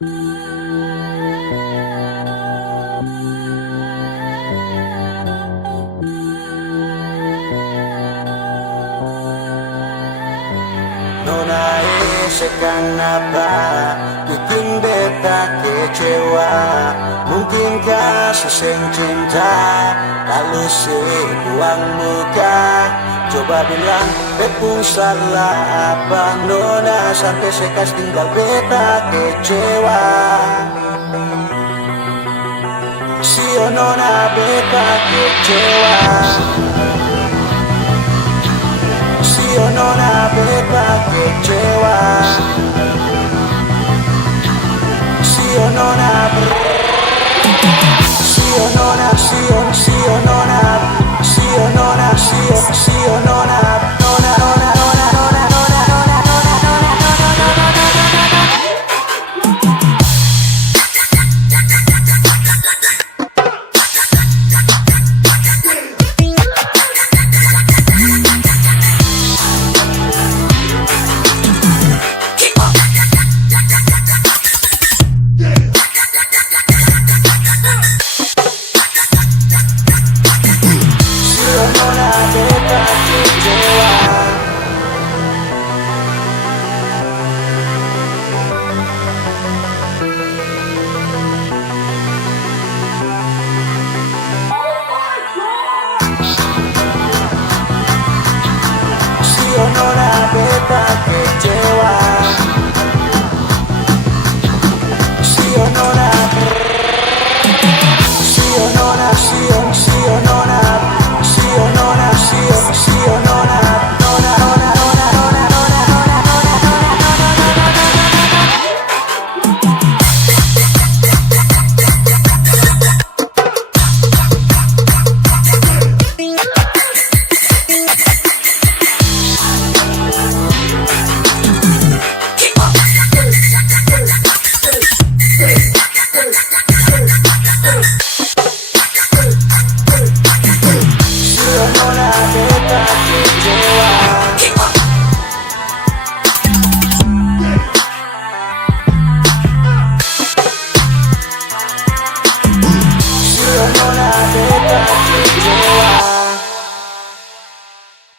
Nona kenapa bikin beta kecewa? Mungkinkah seseng cinta lalu buang muka? Coba bilang bepung salah apa Nona sampai sekas tinggal beta kecewa. Sio Nona beta kecewa. Sio Nona beta kecewa. Sio Nona